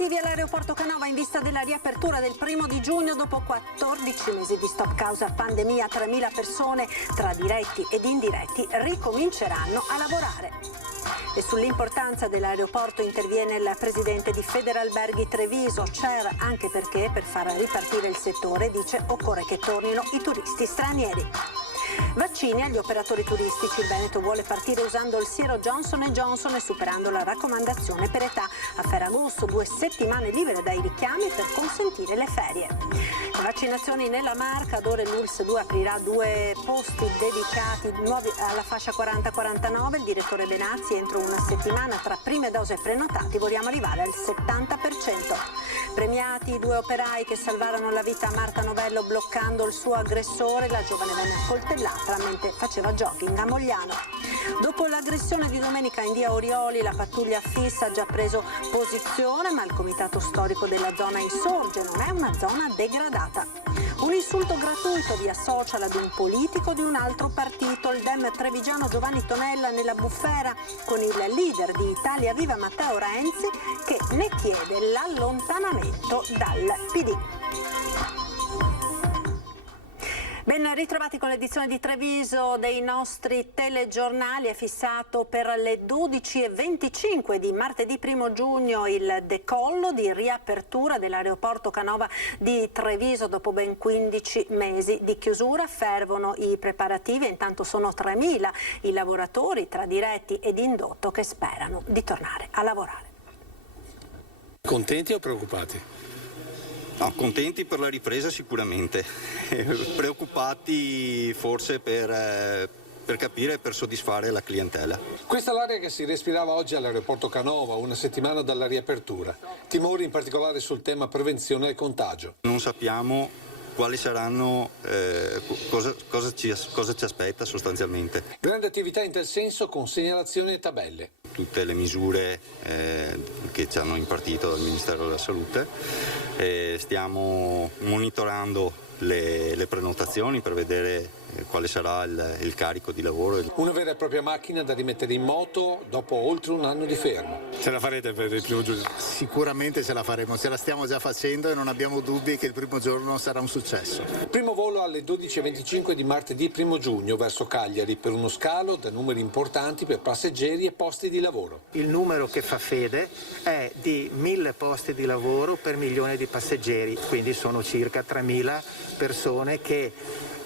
Preparativi all'aeroporto Canova in vista della riapertura del 1° giugno dopo 14 mesi di stop causa pandemia. 3.000 persone tra diretti ed indiretti ricominceranno a lavorare. E sull'importanza dell'aeroporto interviene il presidente di Federalberghi Treviso, CER, anche perché per far ripartire il settore, dice, occorre che tornino i turisti stranieri. Vaccini agli operatori turistici. Il Veneto vuole partire usando il siero Johnson & Johnson e superando la raccomandazione per età. A Ferragosto 2 settimane libere dai richiami per consentire le ferie. Vaccinazioni nella Marca. Ad ora l'ULSS 2 aprirà 2 posti dedicati nuovi alla fascia 40-49. Il direttore Benazzi: entro una settimana tra prime dose e prenotati vogliamo arrivare al 70%. Premiati i 2 operai che salvarono la vita a Marta Novello bloccando il suo aggressore. La giovane venne accoltellata mentre faceva jogging a Mogliano. Dopo l'aggressione di domenica in via Orioli, la pattuglia fissa ha già preso posizione, ma il comitato storico della zona insorge, non è una zona degradata. Un insulto gratuito via social ad un politico di un altro partito. Il dem trevigiano Giovanni Tonella nella bufera con il leader di Italia Viva Matteo Renzi, che ne chiede l'allontanamento dal PD. Ben ritrovati con l'edizione di Treviso dei nostri telegiornali. È fissato per le 12:25 di martedì 1 giugno il decollo di riapertura dell'aeroporto Canova di Treviso dopo ben 15 mesi di chiusura. Fervono i preparativi e intanto sono 3.000 i lavoratori tra diretti ed indotto che sperano di tornare a lavorare. Contenti o preoccupati? No, contenti per la ripresa sicuramente, preoccupati forse per capire e per soddisfare la clientela. Questa è l'aria che si respirava oggi all'aeroporto Canova, una settimana dalla riapertura. Timori in particolare sul tema prevenzione del contagio. Non sappiamo quali saranno, cosa ci aspetta sostanzialmente. Grande attività in tal senso con segnalazioni e tabelle. Tutte le misure che ci hanno impartito dal Ministero della Salute. Stiamo monitorando le prenotazioni per vedere quale sarà il carico di lavoro. Una vera e propria macchina da rimettere in moto dopo oltre un anno di fermo. Ce la farete per il 1° giugno? Sicuramente ce la faremo, ce la stiamo già facendo e non abbiamo dubbi che il primo giorno sarà un successo. Primo volo alle 12:25 di martedì 1 giugno verso Cagliari per uno scalo da numeri importanti per passeggeri e posti di lavoro. Il numero che fa fede è di 1.000 posti di lavoro per 1.000.000 di passeggeri, quindi sono circa 3.000 persone che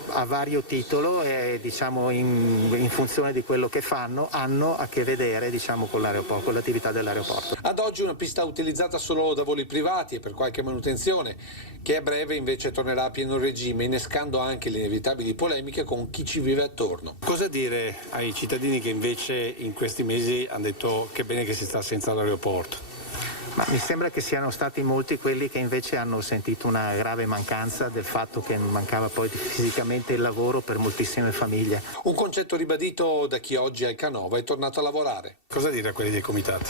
a vario titolo e in funzione di quello che fanno hanno a che vedere con l'aeroporto, con l'attività dell'aeroporto. Ad oggi una pista utilizzata solo da voli privati e per qualche manutenzione, che a breve invece tornerà a pieno regime, innescando anche le inevitabili polemiche con chi ci vive attorno. Cosa dire ai cittadini che invece in questi mesi hanno detto che bene che si sta senza l'aeroporto? Ma mi sembra che siano stati molti quelli che invece hanno sentito una grave mancanza del fatto che mancava poi fisicamente il lavoro per moltissime famiglie. Un concetto ribadito da chi oggi al Canova è tornato a lavorare. Cosa dire a quelli dei comitati?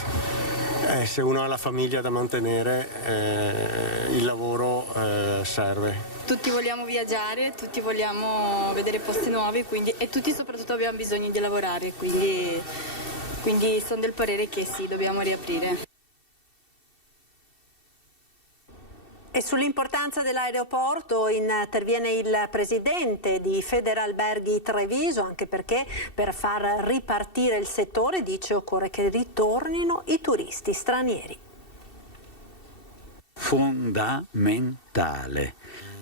Se uno ha la famiglia da mantenere, il lavoro serve. Tutti vogliamo viaggiare, tutti vogliamo vedere posti nuovi e tutti soprattutto abbiamo bisogno di lavorare, quindi sono del parere che sì, dobbiamo riaprire. E sull'importanza dell'aeroporto interviene il presidente di Federalberghi Treviso, anche perché per far ripartire il settore, dice, occorre che ritornino i turisti stranieri. Fondamentale.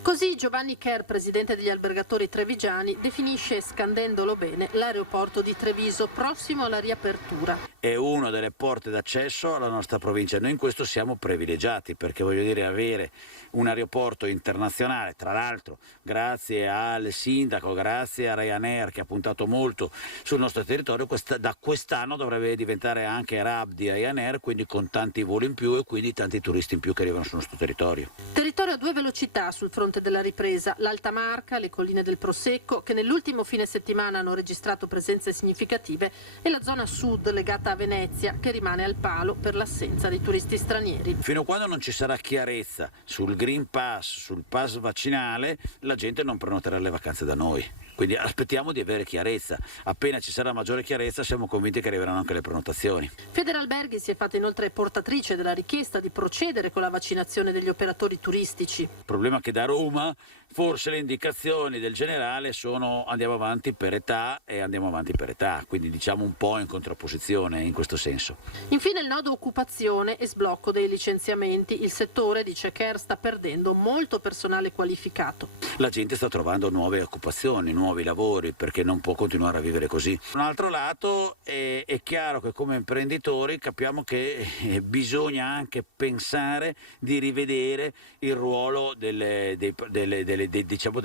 Così Giovanni Cher, presidente degli albergatori trevigiani, definisce, scandendolo bene, l'aeroporto di Treviso prossimo alla riapertura. È una delle porte d'accesso alla nostra provincia. Noi in questo siamo privilegiati perché avere un aeroporto internazionale, tra l'altro grazie al sindaco, grazie a Ryanair che ha puntato molto sul nostro territorio, da quest'anno dovrebbe diventare anche hub di Ryanair, quindi con tanti voli in più e quindi tanti turisti in più che arrivano sul nostro territorio. Territorio a 2 velocità sul fronte della ripresa, l'Alta Marca, le colline del Prosecco che nell'ultimo fine settimana hanno registrato presenze significative e la zona sud legata a Venezia che rimane al palo per l'assenza di turisti stranieri. Fino a quando non ci sarà chiarezza sul Green Pass, sul pass vaccinale, la gente non prenoterà le vacanze da noi. Quindi aspettiamo di avere chiarezza. Appena ci sarà maggiore chiarezza siamo convinti che arriveranno anche le prenotazioni. Federalberghi si è fatta inoltre portatrice della richiesta di procedere con la vaccinazione degli operatori turistici. Il problema è che da Roma forse le indicazioni del generale sono andiamo avanti per età e andiamo avanti per età, quindi diciamo un po' in contrapposizione in questo senso. Infine il nodo occupazione e sblocco dei licenziamenti. Il settore, dice Kerr, sta perdendo molto personale qualificato. La gente sta trovando nuove occupazioni, nuovi lavori, perché non può continuare a vivere così. Un altro lato è chiaro che come imprenditori capiamo che bisogna anche pensare di rivedere il ruolo delle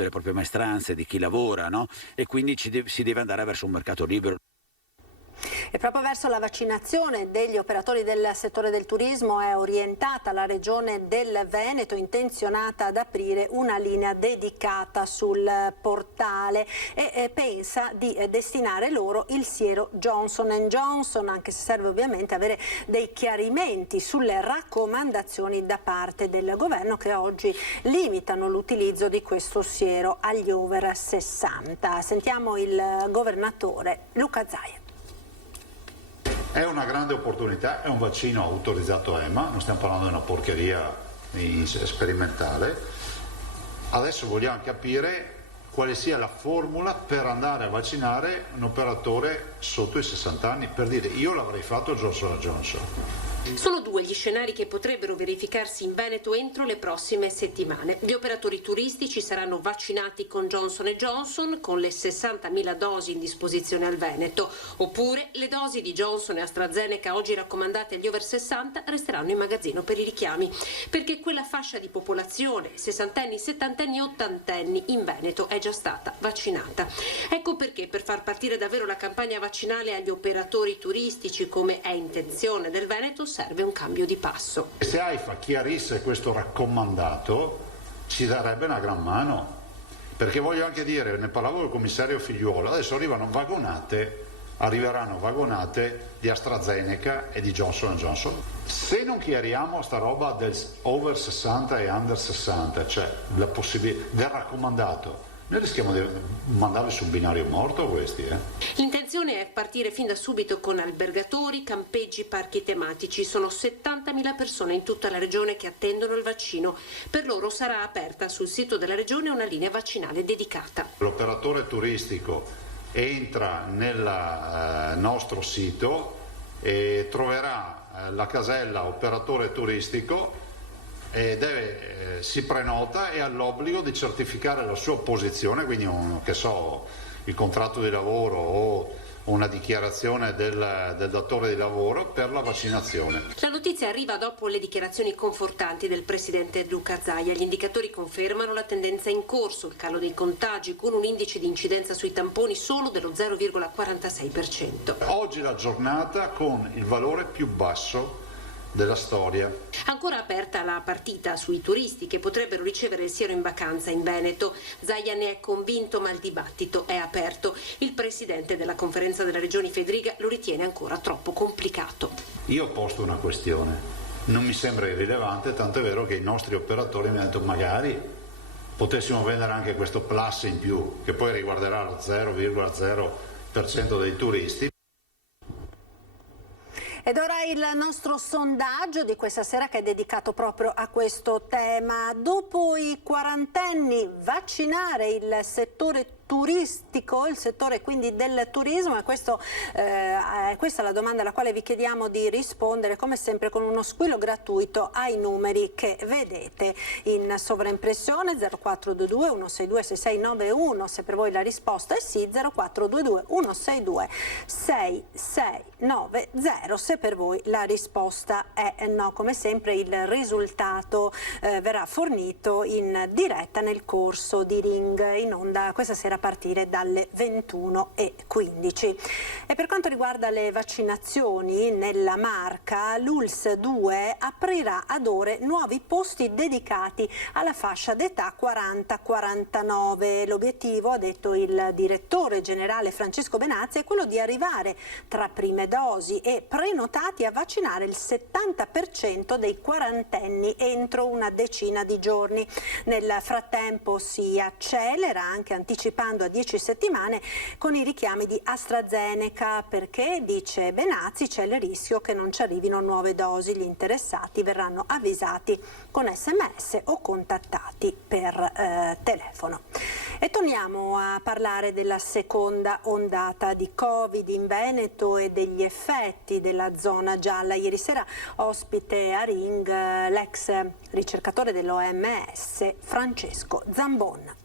proprie maestranze, di chi lavora, no? E quindi si deve andare verso un mercato libero. E proprio verso la vaccinazione degli operatori del settore del turismo è orientata la Regione del Veneto, intenzionata ad aprire una linea dedicata sul portale e pensa di destinare loro il siero Johnson & Johnson, anche se serve ovviamente avere dei chiarimenti sulle raccomandazioni da parte del governo che oggi limitano l'utilizzo di questo siero agli over 60. Sentiamo il governatore Luca Zaia. È una grande opportunità, è un vaccino autorizzato EMA, non stiamo parlando di una porcheria sperimentale. Adesso vogliamo capire quale sia la formula per andare a vaccinare un operatore sotto i 60 anni, per dire io l'avrei fatto Johnson & Johnson. Sono due gli scenari che potrebbero verificarsi in Veneto entro le prossime settimane. Gli operatori turistici saranno vaccinati con Johnson & Johnson con le 60.000 dosi in disposizione al Veneto, oppure le dosi di Johnson e AstraZeneca oggi raccomandate agli over 60 resteranno in magazzino per i richiami, perché quella fascia di popolazione, 60enni, 70enni e 80enni, in Veneto è già stata vaccinata. Ecco perché per far partire davvero la campagna vaccinale agli operatori turistici, come è intenzione del Veneto, serve un cambio di passo. Se AIFA chiarisse questo raccomandato ci darebbe una gran mano, perché voglio anche dire, ne parlavo col commissario Figliuolo, adesso arriveranno vagonate di AstraZeneca e di Johnson & Johnson. Se non chiariamo sta roba del over 60 e under 60, cioè la possibilità del raccomandato, noi rischiamo di mandarli sul binario morto questi. L'intenzione è partire fin da subito con albergatori, campeggi, parchi tematici. Sono 70.000 persone in tutta la regione che attendono il vaccino. Per loro sarà aperta sul sito della regione una linea vaccinale dedicata. L'operatore turistico entra nel nostro sito e troverà la casella operatore turistico e si prenota e ha l'obbligo di certificare la sua posizione, quindi il contratto di lavoro o una dichiarazione del datore di lavoro per la vaccinazione. La notizia arriva dopo le dichiarazioni confortanti del presidente Luca Zaia. Gli indicatori confermano la tendenza in corso, il calo dei contagi con un indice di incidenza sui tamponi solo dello 0,46%. Oggi la giornata con il valore più basso della storia. Ancora aperta la partita sui turisti che potrebbero ricevere il siero in vacanza in Veneto. Zaia ne è convinto, ma il dibattito è aperto. Il presidente della conferenza delle regioni Fedriga lo ritiene ancora troppo complicato. Io ho posto una questione, non mi sembra irrilevante, tanto è vero che i nostri operatori mi hanno detto magari potessimo vendere anche questo plus in più, che poi riguarderà lo 0,0% dei turisti. Ed ora il nostro sondaggio di questa sera che è dedicato proprio a questo tema. Dopo i quarantenni vaccinare il settore turistico, il settore quindi del turismo, e questa è la domanda alla quale vi chiediamo di rispondere come sempre con uno squillo gratuito ai numeri che vedete in sovraimpressione: 0422 162 6691 se per voi la risposta è sì, 0422 162 6690 se per voi la risposta è no. Come sempre il risultato verrà fornito in diretta nel corso di Ring, in onda questa sera a partire dalle 21:15. E per quanto riguarda le vaccinazioni nella Marca, l'ULSS 2 aprirà ad ore nuovi posti dedicati alla fascia d'età 40-49. L'obiettivo, ha detto il direttore generale Francesco Benazzi, è quello di arrivare tra prime dosi e prenotati a vaccinare il 70% dei quarantenni entro una decina di giorni. Nel frattempo si accelera, anche anticipando portando a 10 settimane con i richiami di AstraZeneca, perché, dice Benazzi, c'è il rischio che non ci arrivino nuove dosi. Gli interessati verranno avvisati con SMS o contattati per telefono. E torniamo a parlare della seconda ondata di Covid in Veneto e degli effetti della zona gialla. Ieri sera ospite a Ring l'ex ricercatore dell'OMS Francesco Zambon.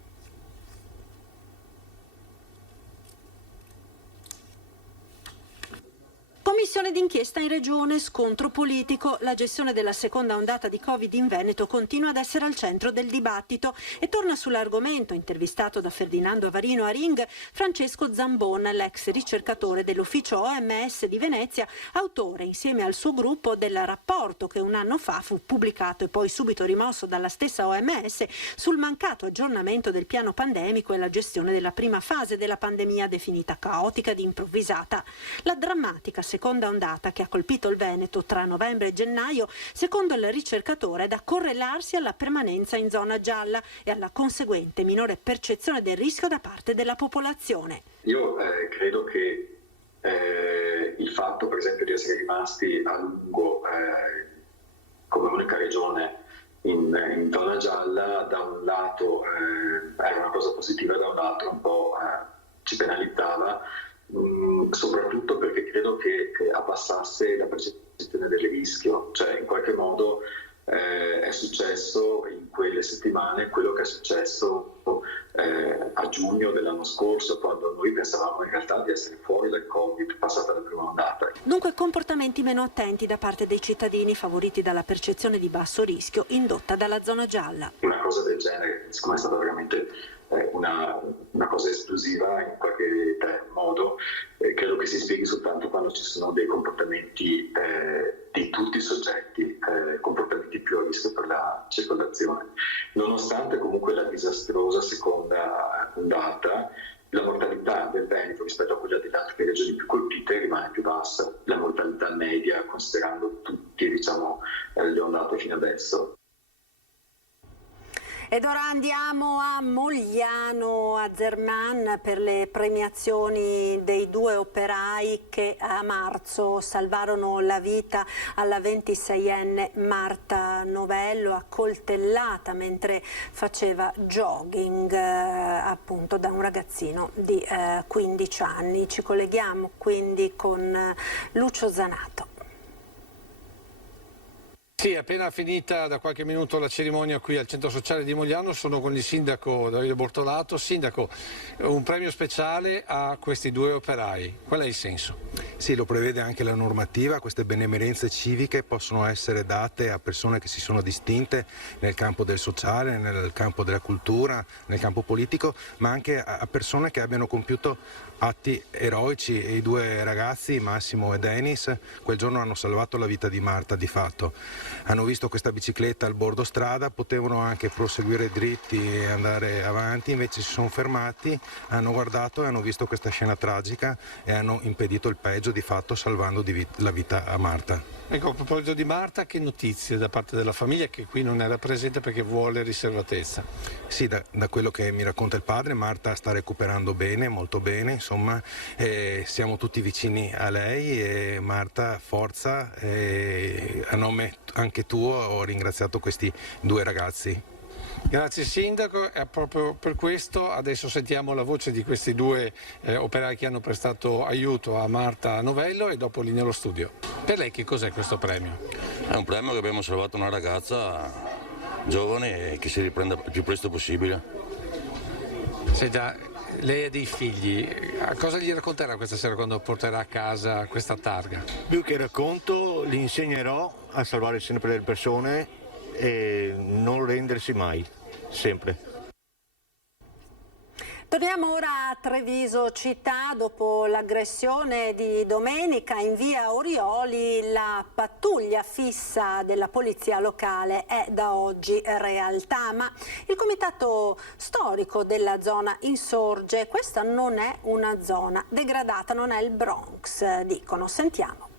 Commissione d'inchiesta in regione, scontro politico. La gestione della seconda ondata di Covid in Veneto continua ad essere al centro del dibattito e torna sull'argomento, intervistato da Ferdinando Avarino a Ring, Francesco Zambon, l'ex ricercatore dell'ufficio OMS di Venezia, autore insieme al suo gruppo del rapporto che un anno fa fu pubblicato e poi subito rimosso dalla stessa OMS sul mancato aggiornamento del piano pandemico e la gestione della prima fase della pandemia, definita caotica ed improvvisata. La drammatica seconda ondata che ha colpito il Veneto tra novembre e gennaio, secondo il ricercatore, è da correlarsi alla permanenza in zona gialla e alla conseguente minore percezione del rischio da parte della popolazione. Io credo che il fatto, per esempio, di essere rimasti a lungo come unica regione in zona gialla, da un lato era una cosa positiva, da un lato un po' ci penalizzava, soprattutto perché credo che abbassasse la percezione del rischio, cioè in qualche modo è successo in quelle settimane quello che è successo a giugno dell'anno scorso, quando noi pensavamo in realtà di essere fuori dal Covid, passata la prima ondata. Dunque comportamenti meno attenti da parte dei cittadini, favoriti dalla percezione di basso rischio indotta dalla zona gialla. Una cosa del genere, siccome è stata veramente una cosa esplosiva in qualche modo, credo che si spieghi soltanto quando ci sono dei comportamenti di tutti i soggetti, comportamenti più a rischio per la circolazione. Nonostante comunque la disastrosa seconda ondata, la mortalità del Veneto rispetto a quella delle altre regioni più colpite rimane più bassa, la mortalità media considerando tutte le ondate fino adesso. Ed ora andiamo a Mogliano, a Zerman, per le premiazioni dei due operai che a marzo salvarono la vita alla 26enne Marta Novello, accoltellata mentre faceva jogging appunto da un ragazzino di 15 anni. Ci colleghiamo quindi con Lucio Zanato. Sì, è appena finita da qualche minuto la cerimonia qui al centro sociale di Mogliano, sono con il sindaco Davide Bortolato. Sindaco, un premio speciale a questi due operai, qual è il senso? Sì, lo prevede anche la normativa, queste benemerenze civiche possono essere date a persone che si sono distinte nel campo del sociale, nel campo della cultura, nel campo politico, ma anche a persone che abbiano compiuto atti eroici. E i due ragazzi, Massimo e Denis, quel giorno hanno salvato la vita di Marta di fatto. Hanno visto questa bicicletta al bordo strada, potevano anche proseguire dritti e andare avanti, invece si sono fermati, hanno guardato e hanno visto questa scena tragica e hanno impedito il peggio, di fatto salvando la vita a Marta. Ecco, a proposito di Marta, che notizie da parte della famiglia, che qui non era presente perché vuole riservatezza? Sì, da quello che mi racconta il padre, Marta sta recuperando bene, molto bene, insomma, siamo tutti vicini a lei e Marta, forza, a nome anche tuo ho ringraziato questi due ragazzi. Grazie Sindaco, e proprio per questo adesso sentiamo la voce di questi due operai che hanno prestato aiuto a Marta Novello e dopo lì nello studio. Per lei che cos'è questo premio? È un premio che abbiamo salvato una ragazza giovane e che si riprenda il più presto possibile. Senta, lei ha dei figli, cosa gli racconterà questa sera quando porterà a casa questa targa? Più che racconto, gli insegnerò a salvare sempre le persone e non rendersi mai, sempre. Torniamo ora a Treviso città. Dopo l'aggressione di domenica in via Orioli, la pattuglia fissa della polizia locale è da oggi realtà, ma il comitato storico della zona insorge. Questa non è una zona degradata, non è il Bronx, dicono. Sentiamo.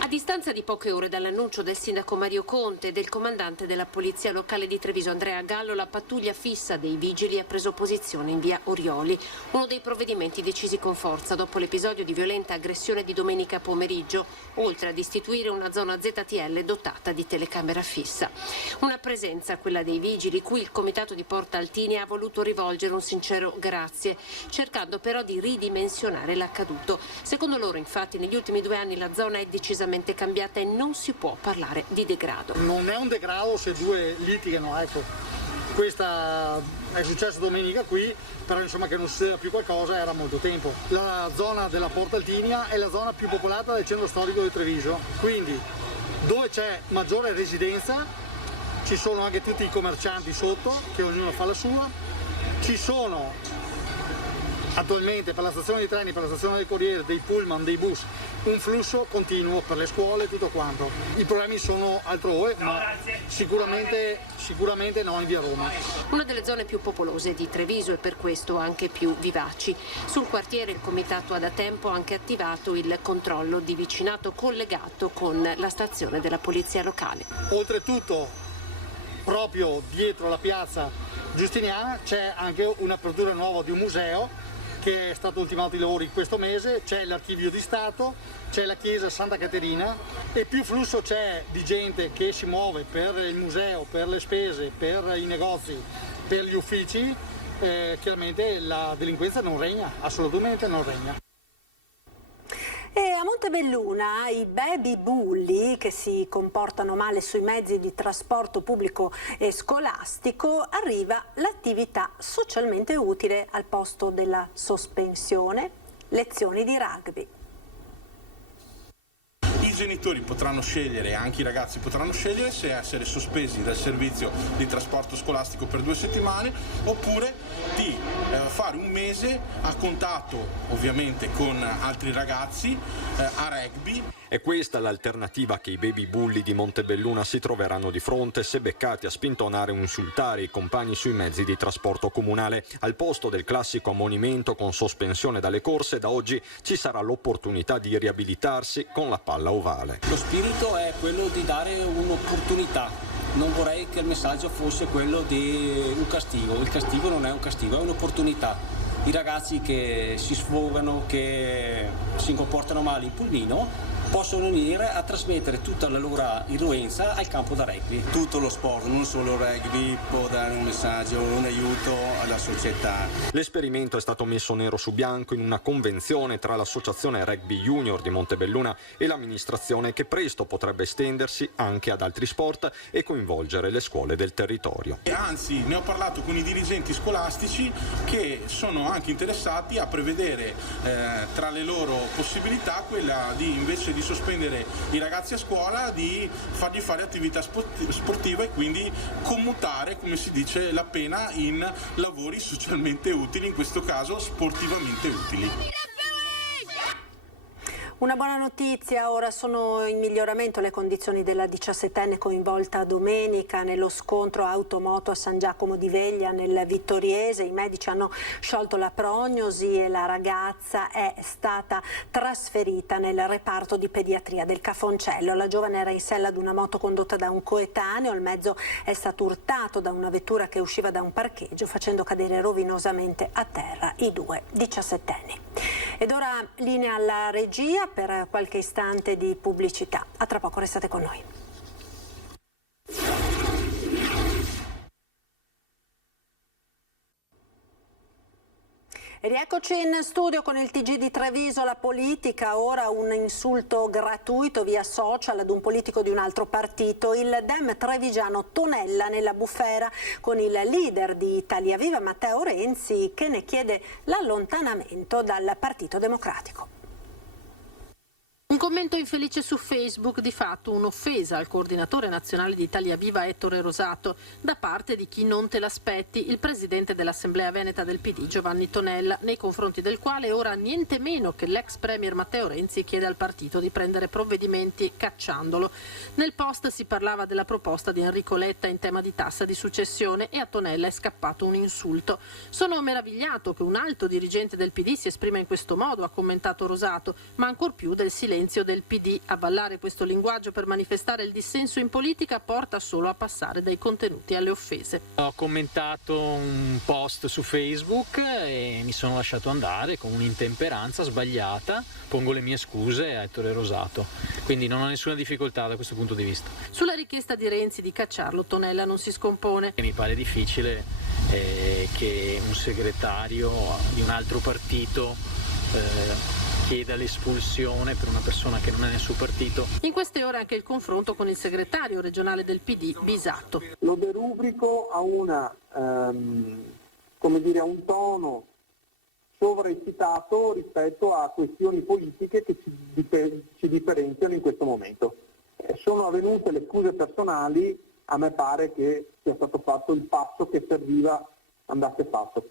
A distanza di poche ore dall'annuncio del sindaco Mario Conte e del comandante della polizia locale di Treviso Andrea Gallo, la pattuglia fissa dei vigili ha preso posizione in via Orioli, uno dei provvedimenti decisi con forza dopo l'episodio di violenta aggressione di domenica pomeriggio, oltre ad istituire una zona ZTL dotata di telecamera fissa. Una presenza, quella dei vigili, cui il comitato di Porta Altini ha voluto rivolgere un sincero grazie, cercando però di ridimensionare l'accaduto. Secondo loro, infatti, negli ultimi 2 anni la zona è decisamente cambiata e non si può parlare di degrado. Non è un degrado se 2 litigano, ecco. Questa è successo domenica qui, però insomma che non succeda più qualcosa era molto tempo. La zona della Porta Altinia è la zona più popolata del centro storico di Treviso, quindi dove c'è maggiore residenza ci sono anche tutti i commercianti sotto, che ognuno fa la sua, ci sono attualmente per la stazione dei treni, per la stazione del Corriere, dei pullman, dei bus, un flusso continuo per le scuole e tutto quanto. I problemi sono altrove, ma sicuramente no in via Roma. Una delle zone più popolose di Treviso e per questo anche più vivaci. Sul quartiere il comitato ha da tempo anche attivato il controllo di vicinato collegato con la stazione della polizia locale. Oltretutto, proprio dietro la piazza Giustiniana c'è anche un'apertura nuova di un museo che è stato ultimato i lavori questo mese, c'è l'archivio di Stato, c'è la chiesa Santa Caterina e più flusso c'è di gente che si muove per il museo, per le spese, per i negozi, per gli uffici, chiaramente la delinquenza non regna, assolutamente non regna. E a Montebelluna i baby bulli che si comportano male sui mezzi di trasporto pubblico e scolastico arriva l'attività socialmente utile al posto della sospensione, lezioni di rugby. I genitori potranno scegliere, anche i ragazzi potranno scegliere se essere sospesi dal servizio di trasporto scolastico per 2 settimane oppure di fare un mese a contatto ovviamente con altri ragazzi a rugby. È questa l'alternativa che i baby bulli di Montebelluna si troveranno di fronte se beccati a spintonare o insultare i compagni sui mezzi di trasporto comunale. Al posto del classico ammonimento con sospensione dalle corse, da oggi ci sarà l'opportunità di riabilitarsi con la palla ovale. Lo spirito è quello di dare un'opportunità. Non vorrei che il messaggio fosse quello di un castigo. Il castigo non è un castigo, è un'opportunità. I ragazzi che si sfogano, che si comportano male in pulmino, possono venire a trasmettere tutta la loro irruenza al campo da rugby. Tutto lo sport, non solo il rugby, può dare un messaggio, un aiuto alla società. L'esperimento è stato messo nero su bianco in una convenzione tra l'Associazione Rugby Junior di Montebelluna e l'amministrazione che presto potrebbe estendersi anche ad altri sport e coinvolgere le scuole del territorio. E anzi, ne ho parlato con i dirigenti scolastici che sono anche interessati a prevedere tra le loro possibilità quella di invece di sospendere i ragazzi a scuola, di fargli fare attività sportiva e quindi commutare, come si dice, la pena in lavori socialmente utili, in questo caso sportivamente utili. Una buona notizia, ora sono in miglioramento le condizioni della 17enne coinvolta domenica nello scontro auto-moto a San Giacomo di Veglia nel Vittoriese. I medici hanno sciolto la prognosi e la ragazza è stata trasferita nel reparto di pediatria del Cafoncello. La giovane era in sella ad una moto condotta da un coetaneo, il mezzo è stato urtato da una vettura che usciva da un parcheggio facendo cadere rovinosamente a terra i 2 17enni. Ed ora linea alla regia per qualche istante di pubblicità. A tra poco, restate con noi. E rieccoci in studio con il TG di Treviso. La politica, ora un insulto gratuito via social ad un politico di un altro partito. Il Dem trevigiano Tonella nella bufera con il leader di Italia Viva Matteo Renzi che ne chiede l'allontanamento dal Partito Democratico. Un commento infelice su Facebook, di fatto un'offesa al coordinatore nazionale di Italia Viva Ettore Rosato da parte di chi non te l'aspetti, il presidente dell'Assemblea Veneta del PD Giovanni Tonella, nei confronti del quale ora niente meno che l'ex premier Matteo Renzi chiede al partito di prendere provvedimenti cacciandolo. Nel post si parlava della proposta di Enrico Letta in tema di tassa di successione e a Tonella è scappato un insulto. Sono meravigliato che un alto dirigente del PD si esprima in questo modo, ha commentato Rosato, ma ancor più del silenzio silenzio del PD. Avallare questo linguaggio per manifestare il dissenso in politica porta solo a passare dai contenuti alle offese. Ho commentato un post su Facebook e mi sono lasciato andare con un'intemperanza sbagliata. Pongo le mie scuse a Ettore Rosato, quindi non ho nessuna difficoltà da questo punto di vista. Sulla richiesta di Renzi di cacciarlo, Tonella non si scompone. Mi pare difficile che un segretario di un altro partito chieda l'espulsione per una persona che non è nel suo partito. In queste ore anche il confronto con il segretario regionale del PD, Bisato. Lo derubrico a a un tono sovraeccitato rispetto a questioni politiche che ci differenziano in questo momento. Sono avvenute le scuse personali, a me pare che sia stato fatto il passo che serviva andasse fatto.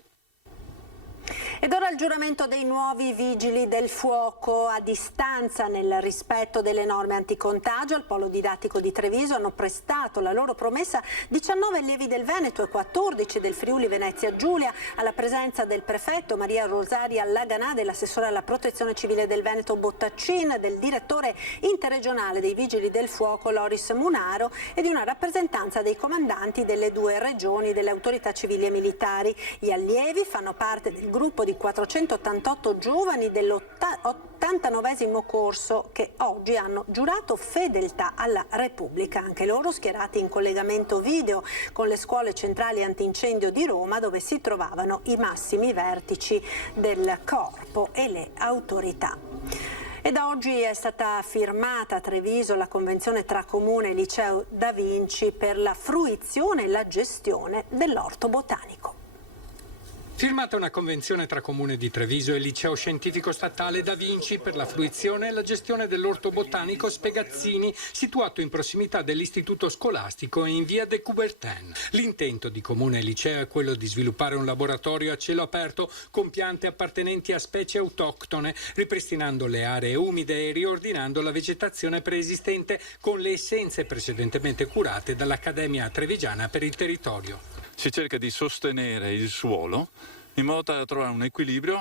Ed ora il giuramento dei nuovi vigili del fuoco a distanza nel rispetto delle norme anticontagio. Al Polo Didattico di Treviso hanno prestato la loro promessa 19 allievi del Veneto e 14 del Friuli Venezia Giulia, alla presenza del prefetto Maria Rosaria Laganà, dell'assessore alla protezione civile del Veneto Bottaccin, del direttore interregionale dei vigili del fuoco Loris Munaro e di una rappresentanza dei comandanti delle 2 regioni delle autorità civili e militari. Gli allievi fanno parte del gruppo di 488 giovani dell'89esimo corso che oggi hanno giurato fedeltà alla Repubblica, anche loro schierati in collegamento video con le scuole centrali antincendio di Roma, dove si trovavano i massimi vertici del corpo e le autorità. E da oggi è stata firmata a Treviso la convenzione tra Comune e Liceo Da Vinci per la fruizione e la gestione dell'orto botanico. Firmata una convenzione tra Comune di Treviso e Liceo Scientifico Statale Da Vinci per la fruizione e la gestione dell'orto botanico Spegazzini, situato in prossimità dell'istituto scolastico e in via de Coubertin. L'intento di Comune e Liceo è quello di sviluppare un laboratorio a cielo aperto con piante appartenenti a specie autoctone, ripristinando le aree umide e riordinando la vegetazione preesistente con le essenze precedentemente curate dall'Accademia Trevigiana per il territorio. Si cerca di sostenere il suolo in modo tale da trovare un equilibrio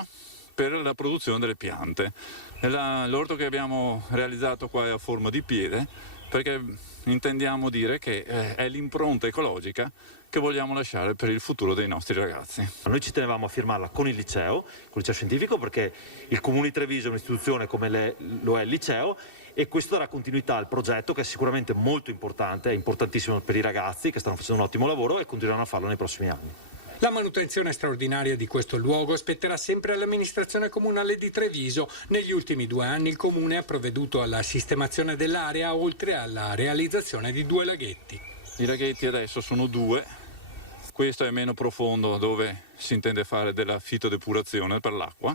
per la produzione delle piante. L'orto che abbiamo realizzato qua è a forma di piede perché intendiamo dire che è l'impronta ecologica che vogliamo lasciare per il futuro dei nostri ragazzi. Noi ci tenevamo a firmarla con il liceo scientifico, perché il Comune di Treviso è un'istituzione come lo è il liceo, e questo darà continuità al progetto, che è sicuramente molto importante, è importantissimo per i ragazzi che stanno facendo un ottimo lavoro e continueranno a farlo nei prossimi anni. La manutenzione straordinaria di questo luogo spetterà sempre all'amministrazione comunale di Treviso. Negli ultimi 2 anni il Comune ha provveduto alla sistemazione dell'area, oltre alla realizzazione di 2 laghetti. I laghetti adesso sono 2, questo è meno profondo, dove si intende fare della fitodepurazione per l'acqua,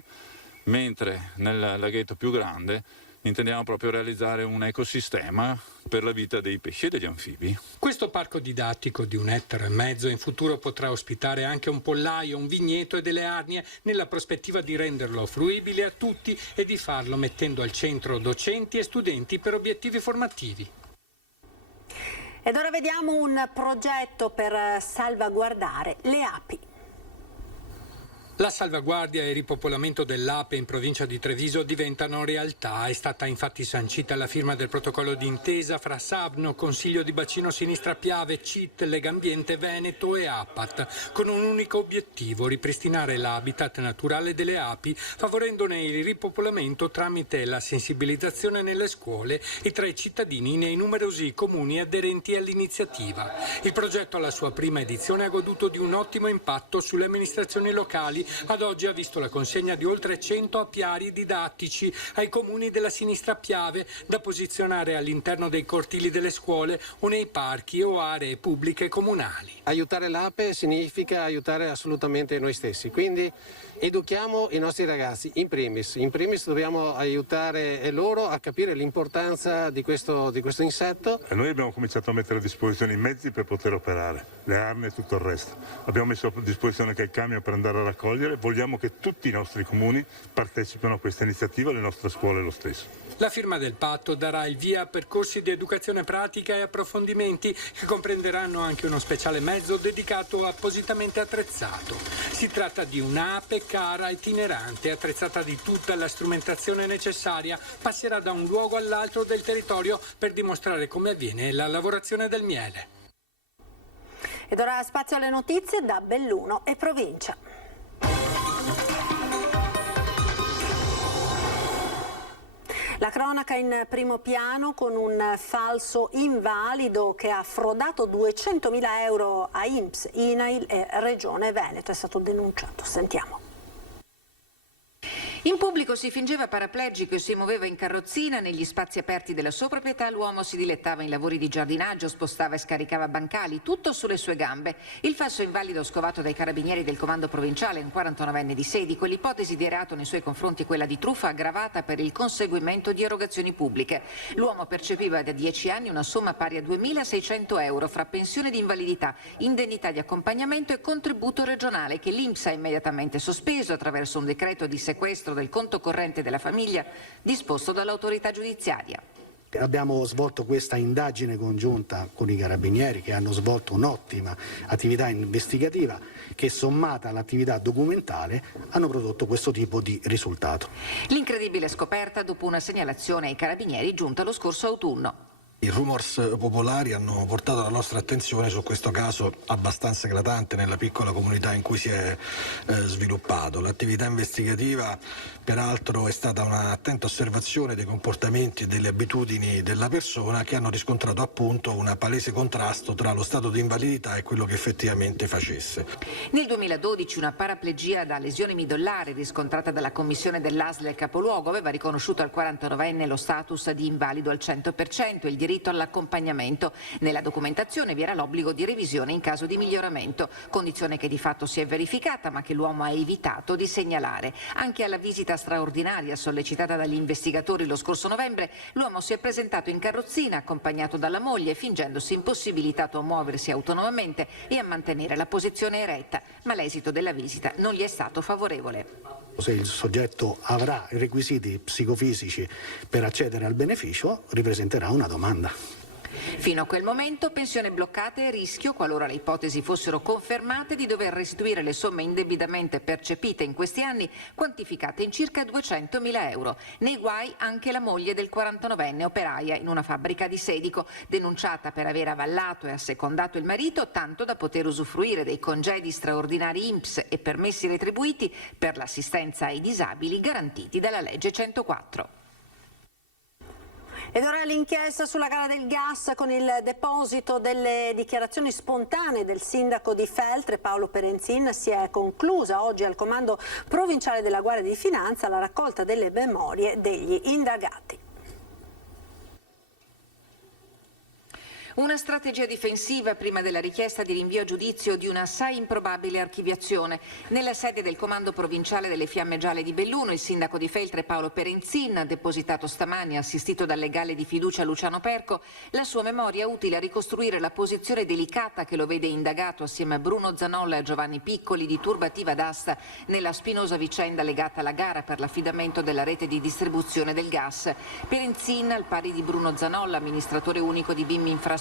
mentre nel laghetto più grande intendiamo proprio realizzare un ecosistema per la vita dei pesci e degli anfibi. Questo parco didattico di 1,5 ettari in futuro potrà ospitare anche un pollaio, un vigneto e delle arnie, nella prospettiva di renderlo fruibile a tutti e di farlo mettendo al centro docenti e studenti per obiettivi formativi. Ed ora vediamo un progetto per salvaguardare le api. La salvaguardia e il ripopolamento dell'ape in provincia di Treviso diventano realtà. È stata infatti sancita la firma del protocollo d'intesa fra Savno, Consiglio di Bacino Sinistra Piave, CIT, Legambiente Veneto e APAT, con un unico obiettivo: ripristinare l'habitat naturale delle api, favorendone il ripopolamento tramite la sensibilizzazione nelle scuole e tra i cittadini nei numerosi comuni aderenti all'iniziativa. Il progetto alla sua prima edizione ha goduto di un ottimo impatto sulle amministrazioni locali. Ad oggi ha visto la consegna di oltre 100 apiari didattici ai comuni della Sinistra Piave, da posizionare all'interno dei cortili delle scuole o nei parchi o aree pubbliche comunali. Aiutare l'ape significa aiutare assolutamente noi stessi, quindi educhiamo i nostri ragazzi in primis dobbiamo aiutare loro a capire l'importanza di questo insetto. E noi abbiamo cominciato a mettere a disposizione i mezzi per poter operare, le armi e tutto il resto. Abbiamo messo a disposizione anche il camion per andare a raccogliere. Vogliamo che tutti i nostri comuni partecipino a questa iniziativa, le nostre scuole lo stesso. La firma del patto darà il via a percorsi di educazione pratica e approfondimenti che comprenderanno anche uno speciale mezzo dedicato appositamente attrezzato. Si tratta di un'ape car itinerante, attrezzata di tutta la strumentazione necessaria, passerà da un luogo all'altro del territorio per dimostrare come avviene la lavorazione del miele. Ed ora spazio alle notizie da Belluno e provincia. La cronaca in primo piano con un falso invalido che ha frodato 200.000 euro a INPS, INAIL e Regione Veneto. È stato denunciato. Sentiamo. In pubblico si fingeva paraplegico e si muoveva in carrozzina. Negli spazi aperti della sua proprietà l'uomo si dilettava in lavori di giardinaggio, spostava e scaricava bancali, tutto sulle sue gambe. Il falso invalido scovato dai carabinieri del comando provinciale, un 49enne di Sedico. L'ipotesi di reato nei suoi confronti è quella di truffa aggravata per il conseguimento di erogazioni pubbliche. L'uomo percepiva da 10 anni una somma pari a 2.600 euro fra pensione di invalidità, indennità di accompagnamento e contributo regionale che l'INPS ha immediatamente sospeso attraverso un decreto di sequestro del conto corrente della famiglia disposto dall'autorità giudiziaria. Abbiamo svolto questa indagine congiunta con i carabinieri che hanno svolto un'ottima attività investigativa che, sommata all'attività documentale, hanno prodotto questo tipo di risultato. L'incredibile scoperta dopo una segnalazione ai carabinieri giunta lo scorso autunno. I rumors popolari hanno portato la nostra attenzione su questo caso abbastanza eclatante nella piccola comunità in cui si è sviluppato. L'attività investigativa peraltro è stata un'attenta osservazione dei comportamenti e delle abitudini della persona che hanno riscontrato appunto un palese contrasto tra lo stato di invalidità e quello che effettivamente facesse. Nel 2012 una paraplegia da lesione midollare riscontrata dalla commissione dell'ASL del capoluogo aveva riconosciuto al 49enne lo status di invalido al 100% e il diritto all'accompagnamento. Nella documentazione vi era l'obbligo di revisione in caso di miglioramento, condizione che di fatto si è verificata ma che l'uomo ha evitato di segnalare. Anche alla visita straordinaria sollecitata dagli investigatori lo scorso novembre, l'uomo si è presentato in carrozzina accompagnato dalla moglie, fingendosi impossibilitato a muoversi autonomamente e a mantenere la posizione eretta, ma l'esito della visita non gli è stato favorevole. Se il soggetto avrà i requisiti psicofisici per accedere al beneficio, ripresenterà una domanda. Fino a quel momento pensione bloccata e rischio, qualora le ipotesi fossero confermate, di dover restituire le somme indebitamente percepite in questi anni, quantificate in circa 200.000 euro. Nei guai anche la moglie del 49enne, operaia in una fabbrica di Sedico, denunciata per aver avallato e assecondato il marito tanto da poter usufruire dei congedi straordinari INPS e permessi retribuiti per l'assistenza ai disabili garantiti dalla legge 104. Ed ora l'inchiesta sulla gara del gas con il deposito delle dichiarazioni spontanee del sindaco di Feltre, Paolo Perenzin, si è conclusa. Oggi al comando provinciale della Guardia di Finanza la raccolta delle memorie degli indagati. Una strategia difensiva prima della richiesta di rinvio a giudizio di una assai improbabile archiviazione. Nella sede del comando provinciale delle Fiamme Gialle di Belluno, il sindaco di Feltre Paolo Perenzin ha depositato stamani, assistito dal legale di fiducia Luciano Perco, la sua memoria utile a ricostruire la posizione delicata che lo vede indagato assieme a Bruno Zanolla e a Giovanni Piccoli di turbativa d'asta nella spinosa vicenda legata alla gara per l'affidamento della rete di distribuzione del gas. Perenzin, al pari di Bruno Zanolla, amministratore unico di BIM Infrastrutture,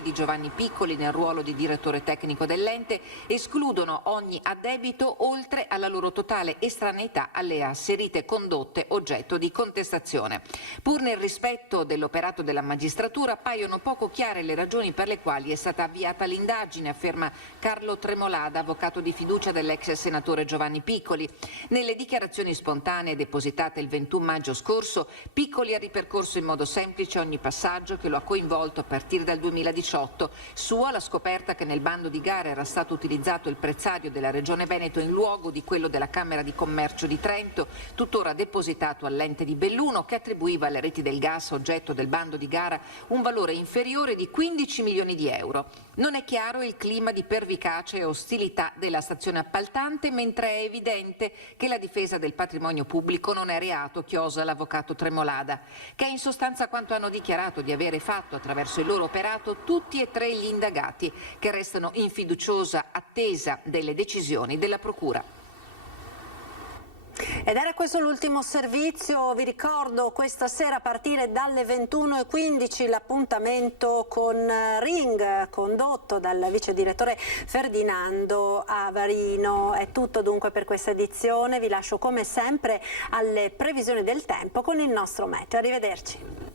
di Giovanni Piccoli nel ruolo di direttore tecnico dell'ente, escludono ogni addebito oltre alla loro totale estraneità alle asserite condotte oggetto di contestazione. Pur nel rispetto dell'operato della magistratura, appaiono poco chiare le ragioni per le quali è stata avviata l'indagine, afferma Carlo Tremolada, avvocato di fiducia dell'ex senatore Giovanni Piccoli. Nelle dichiarazioni spontanee depositate il 21 maggio scorso, Piccoli ha ripercorso in modo semplice ogni passaggio che lo ha coinvolto a partire dal 2018. Sua la scoperta che nel bando di gara era stato utilizzato il prezzario della Regione Veneto in luogo di quello della Camera di Commercio di Trento, tuttora depositato all'ente di Belluno, che attribuiva alle reti del gas oggetto del bando di gara un valore inferiore di 15 milioni di euro. Non è chiaro il clima di pervicacia e ostilità della stazione appaltante, mentre è evidente che la difesa del patrimonio pubblico non è reato, chiosa l'avvocato Tremolada, che è in sostanza quanto hanno dichiarato di avere fatto attraverso il loro operato tutti e tre gli indagati, che restano in fiduciosa attesa delle decisioni della Procura. Ed era questo l'ultimo servizio, vi ricordo questa sera a partire dalle 21:15 l'appuntamento con Ring condotto dal vice direttore Ferdinando Avarino. È tutto dunque per questa edizione, vi lascio come sempre alle previsioni del tempo con il nostro meteo. Arrivederci.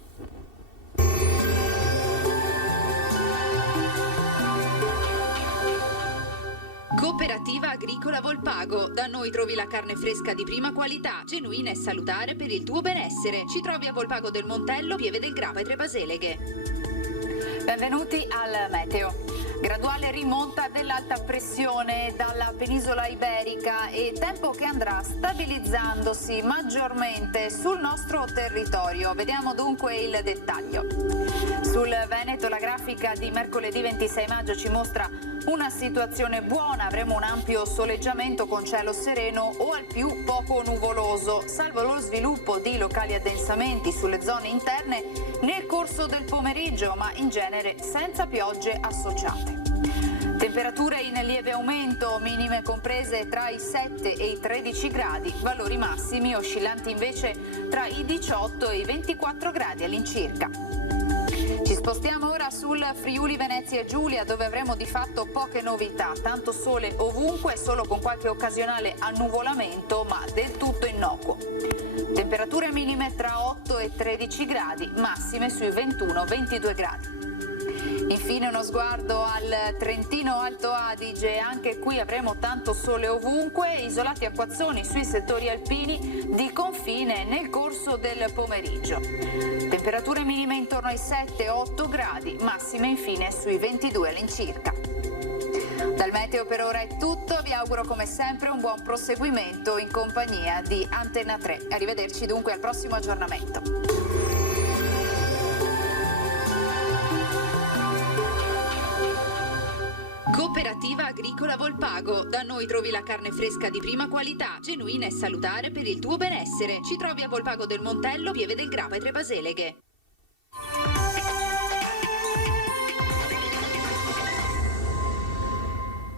Cooperativa Agricola Volpago. Da noi trovi la carne fresca di prima qualità, genuina e salutare per il tuo benessere. Ci trovi a Volpago del Montello, Pieve del Grappa e Tre Baseleghe. Benvenuti al meteo. Graduale rimonta dell'alta pressione dalla penisola iberica e tempo che andrà stabilizzandosi maggiormente sul nostro territorio. Vediamo dunque il dettaglio. Sul Veneto la grafica di mercoledì 26 maggio ci mostra una situazione buona, avremo un ampio soleggiamento con cielo sereno o al più poco nuvoloso, salvo lo sviluppo di locali addensamenti sulle zone interne nel corso del pomeriggio, ma in genere senza piogge associate. Temperature in lieve aumento, minime comprese tra i 7 e i 13 gradi, valori massimi oscillanti invece tra i 18 e i 24 gradi all'incirca. Ci spostiamo ora sul Friuli Venezia e Giulia, dove avremo di fatto poche novità, tanto sole ovunque, solo con qualche occasionale annuvolamento, ma del tutto innocuo. Temperature minime tra 8 e 13 gradi, massime sui 21-22 gradi. Infine uno sguardo al Trentino Alto Adige, anche qui avremo tanto sole ovunque, isolati acquazzoni sui settori alpini di confine nel corso del pomeriggio. Temperature minime intorno ai 7-8 gradi, massime infine sui 22 all'incirca. Dal meteo per ora è tutto, vi auguro come sempre un buon proseguimento in compagnia di Antenna 3. Arrivederci dunque al prossimo aggiornamento. Cooperativa Agricola Volpago. Da noi trovi la carne fresca di prima qualità, genuina e salutare per il tuo benessere. Ci trovi a Volpago del Montello, Pieve del Grappa e Tre Baseleghe.